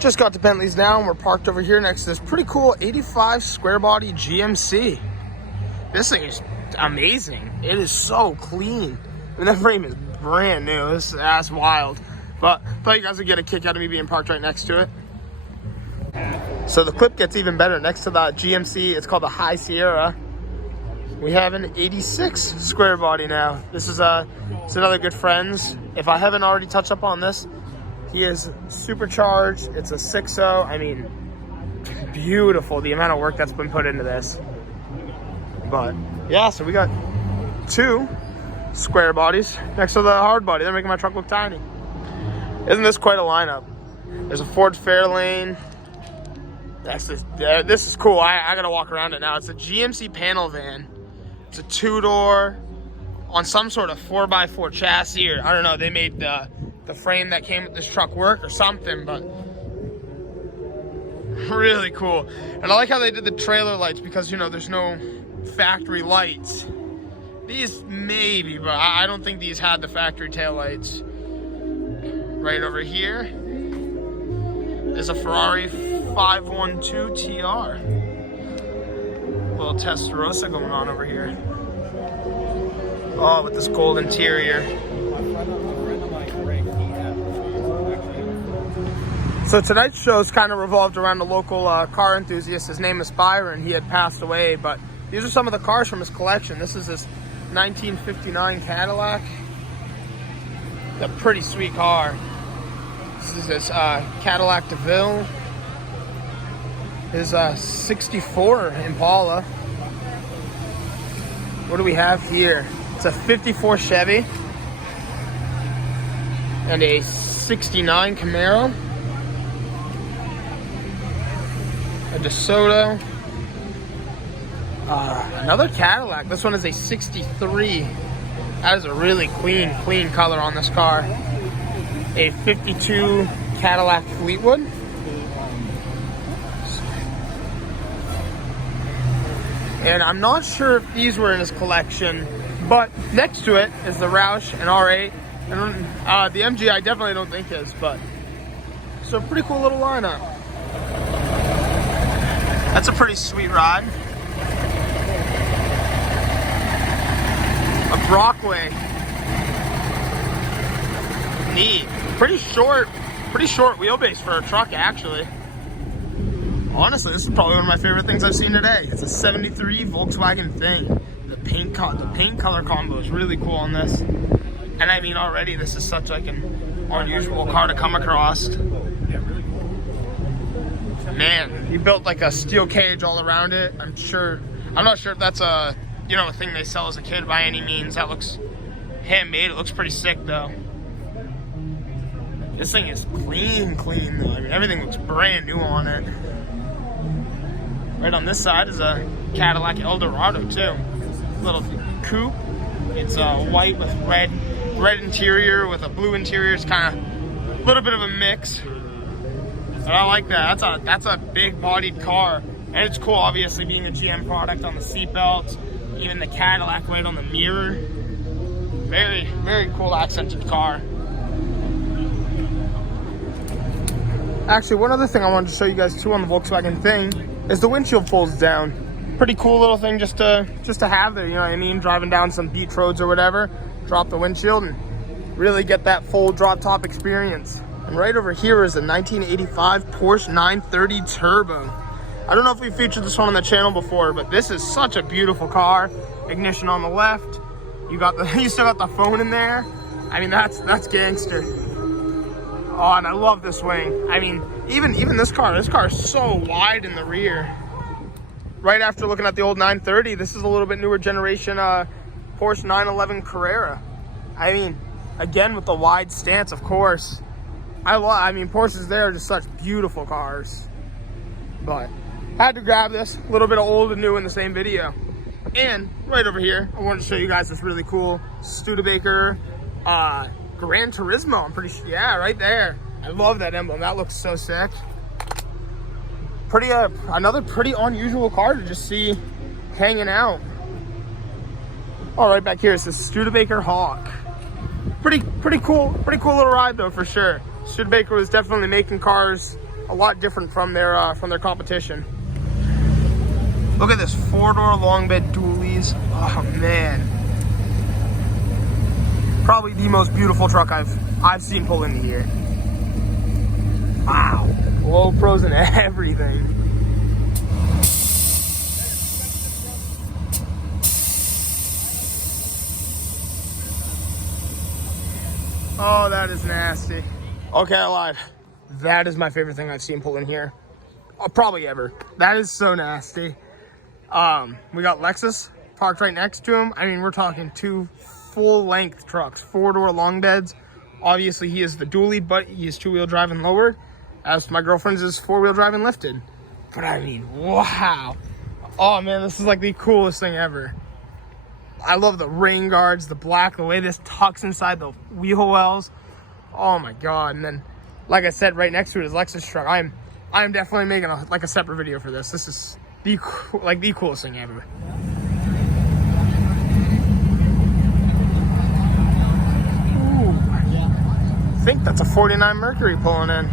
Just got to Bentleys now, and we're parked over here next to this pretty cool 85 square body GMC. This thing is amazing. It is so clean. I mean, that frame is brand new. That's wild. But I thought you guys would get a kick out of me being parked right next to it. So the clip gets even better. Next to the GMC, it's called the High Sierra. We have an 86 square body now. This is it's another good friend's. If I haven't already touched up on this, he is supercharged. It's a 6.0. I mean, beautiful, the amount of work that's been put into this. But yeah, so we got 2 square bodies next to the hard body. They're making my truck look tiny. Isn't this quite a lineup? There's a Ford Fairlane. This is cool. I gotta walk around it now. It's a GMC panel van. It's a 2-door on some sort of 4x4 chassis, or I don't know. They made the frame that came with this truck work or something, but really cool. And I like how they did the trailer lights because, you know, there's no factory lights. These maybe, but I don't think these had the factory tail lights. Right over here is a Ferrari 512 TR. Little Testarossa going on over here. Oh, with this gold interior. So tonight's show's kind of revolved around a local car enthusiast. His name is Byron. He had passed away, but these are some of the cars from his collection. This is his 1959 Cadillac. It's a pretty sweet car. This is his Cadillac DeVille. His 64 Impala. What do we have here? It's a 54 Chevy. And a 69 Camaro. A DeSoto. Another Cadillac. This one is a 63. That is a really clean color on this car. A 52 Cadillac Fleetwood. And I'm not sure if these were in his collection, but next to it is the Roush and R8. And the MG I definitely don't think is, but so a pretty cool little lineup. That's a pretty sweet ride. A Brockway. Neat. Pretty short wheelbase for a truck, actually. Honestly, this is probably one of my favorite things I've seen today. It's a 73 Volkswagen Thing. The paint color combo is really cool on this. And I mean, already this is such like an unusual car to come across. Man, he built like a steel cage all around it. I'm not sure if that's a thing they sell as a kid by any means. That looks handmade. It looks pretty sick though. This thing is clean though. I mean, everything looks brand new on it. Right on this side is a Cadillac Eldorado too. Little coupe. It's white with red interior with a blue interior. It's kind of a little bit of a mix. But I like that. That's a big bodied car. And it's cool, obviously, being a GM product on the seatbelt. Even the Cadillac right on the mirror. Very, very cool accented car. Actually, one other thing I wanted to show you guys too on the Volkswagen Thing is the windshield folds down. Pretty cool little thing just to have there, you know what I mean? Driving down some beach roads or whatever, drop the windshield and really get that full drop top experience. And right over here is a 1985 Porsche 930 Turbo. I don't know if we featured this one on the channel before, but this is such a beautiful car. Ignition on the left. You still got the phone in there. I mean, that's gangster. Oh, and I love this wing. I mean, even this car is so wide in the rear. Right after looking at the old 930, this is a little bit newer generation Porsche 911 Carrera. I mean, again with the wide stance, of course. I mean, Porsches there are just such beautiful cars. But had to grab this, a little bit of old and new in the same video. And right over here, I wanted to show you guys this really cool Studebaker Gran Turismo. I'm pretty sure, yeah, right there. I love that emblem. That looks so sick. Another pretty unusual car to just see hanging out. All right, back here is the Studebaker Hawk. Pretty cool little ride though, for sure. Studebaker was definitely making cars a lot different from their competition. Look at this 4-door long bed dualies. Oh man, probably the most beautiful truck I've seen pull into here. Wow, low pros and everything. Oh, that is nasty. Okay, I lied. That is my favorite thing I've seen pull in here. Probably ever. That is so nasty. We got Lexus parked right next to him. I mean, we're talking 2 full-length trucks, 4-door long beds. Obviously, he is the dually, but he is 2-wheel drive and lowered. As my girlfriend's is 4-wheel drive and lifted. But I mean, wow. Oh man, this is like the coolest thing ever. I love the rain guards, the black, the way this tucks inside the wheel wells. Oh my god. And then, like I said, right next to it is Lexus truck. I am definitely making a separate video for this. This is the coolest thing ever. Ooh. I think that's a 49 Mercury pulling in.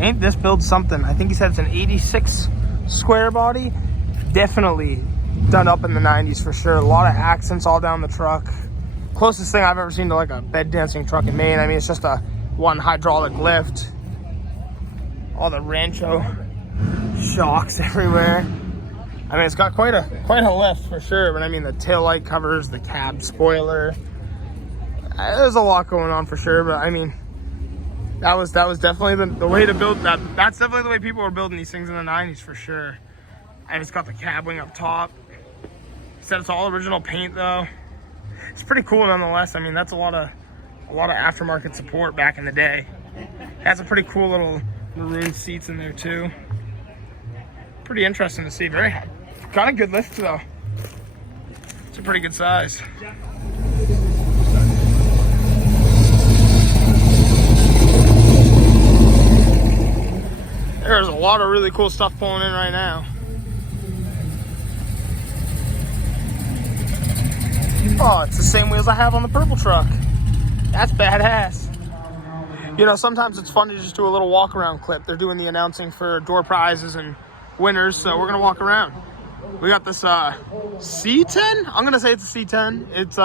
Ain't this build something? I think he said it's an 86 square body. Definitely done up in the 90s for sure. A lot of accents all down the truck. Closest thing I've ever seen to like a bed dancing truck in Maine. I mean, it's just a one hydraulic lift. All the Rancho shocks everywhere. I mean, it's got quite a lift for sure. But I mean, the taillight covers, the cab spoiler. There's a lot going on for sure. But I mean, that was definitely the way to build that. That's definitely the way people were building these things in the 90s for sure. And it's got the cab wing up top. Said it's all original paint though. It's pretty cool nonetheless. I mean, that's a lot of aftermarket support back in the day. Has a pretty cool little maroon seats in there too. Pretty interesting to see. Very got a good lift though. It's a pretty good size. There's a lot of really cool stuff pulling in right now. Oh, it's the same wheels I have on the purple truck. That's badass. You know, sometimes it's fun to just do a little walk around clip. They're doing the announcing for door prizes and winners, so we're gonna walk around. We got this C10? I'm gonna say it's a C10. It's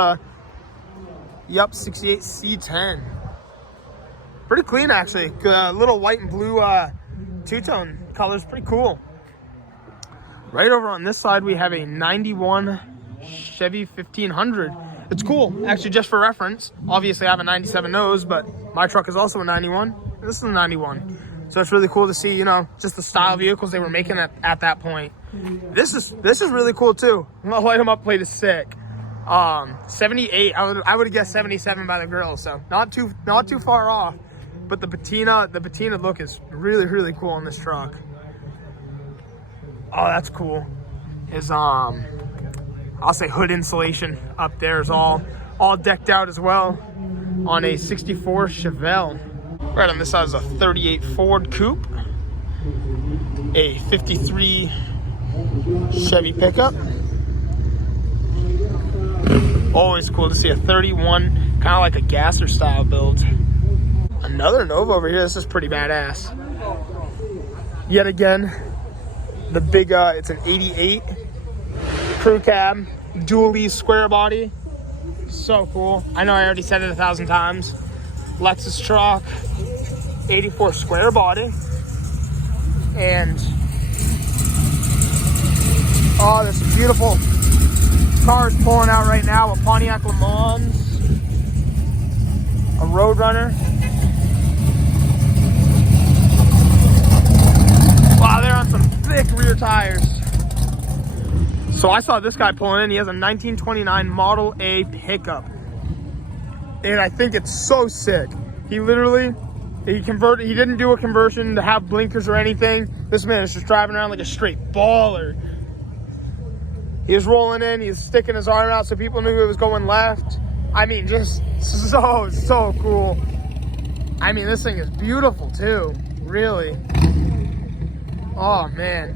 yep, 68 C10. Pretty clean actually. Little white and blue two-tone colors, pretty cool. Right over on this side we have a 91 Chevy 1500. It's cool, actually, just for reference. Obviously I have a 97 nose, but my truck is also a 91. This is a 91. So it's really cool to see, you know, just the style vehicles they were making at that point. This is really cool too. The light 'em up plate is sick. 78, I would have guessed 77 by the grill, so not too far off. But the patina look is really cool on this truck. Oh, that's cool. His I'll say hood insulation up there is all decked out as well on a 64 Chevelle. Right on this side is a 38 Ford Coupe, a 53 Chevy pickup. Always cool to see a 31, kind of like a gasser style build. Another Nova over here. This is pretty badass. Yet again, the big, it's an 88 crew cab, dually square body. So cool. I know I already said it 1,000 times. Lexus truck, 84 square body. And, oh, there's some beautiful cars pulling out right now. A Pontiac Le Mans, a Roadrunner. Wow, they're on some thick rear tires. So I saw this guy pulling in. He has a 1929 Model A pickup. And I think it's so sick. He didn't do a conversion to have blinkers or anything. This man is just driving around like a straight baller. He was rolling in, he was sticking his arm out so people knew he was going left. I mean, just so cool. I mean, this thing is beautiful too, really. Oh man.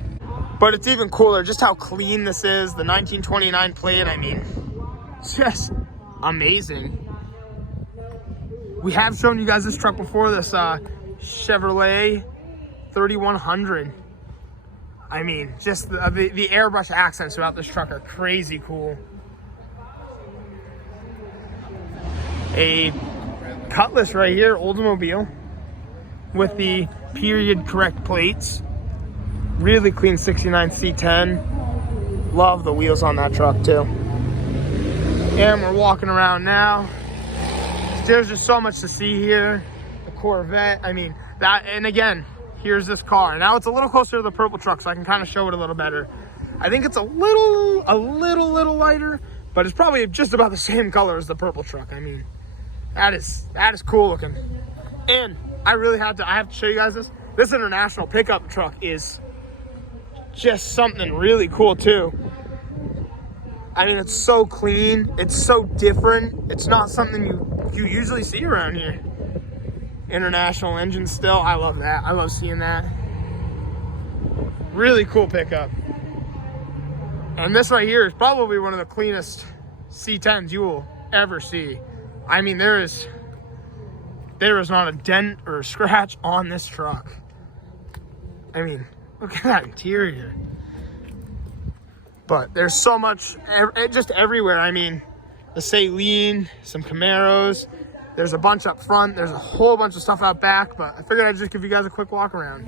But it's even cooler just how clean this is. The 1929 plate, I mean, just amazing. We have shown you guys this truck before, this Chevrolet 3100. I mean, just the airbrush accents throughout this truck are crazy cool. A Cutlass right here, Oldsmobile, with the period correct plates. Really clean 69 C10. Love the wheels on that truck too. And we're walking around now. There's just so much to see here. The Corvette, I mean, that, and again, here's this car. Now it's a little closer to the purple truck, so I can kind of show it a little better. I think it's a little lighter, but it's probably just about the same color as the purple truck. I mean, that is cool looking. And I have to show you guys this. This International pickup truck is just something really cool too. I mean, it's so clean, it's so different. It's not something you usually see around here. International engine still, I love that. I love seeing that. Really cool pickup. And this right here is probably one of the cleanest C10s you will ever see. I mean, there is not a dent or a scratch on this truck. I mean, look at that interior. But there's so much, just everywhere. I mean, the Saloon, some Camaros. There's a bunch up front. There's a whole bunch of stuff out back. But I figured I'd just give you guys a quick walk around.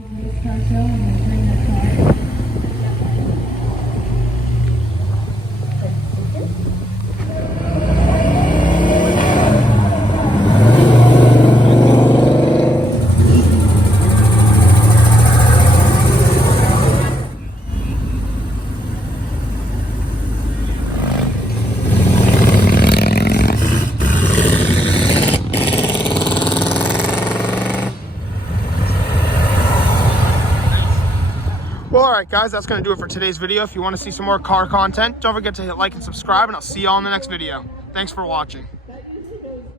Well, all right, guys, that's going to do it for today's video. If you want to see some more car content, don't forget to hit like and subscribe, and I'll see you all in the next video. Thanks for watching.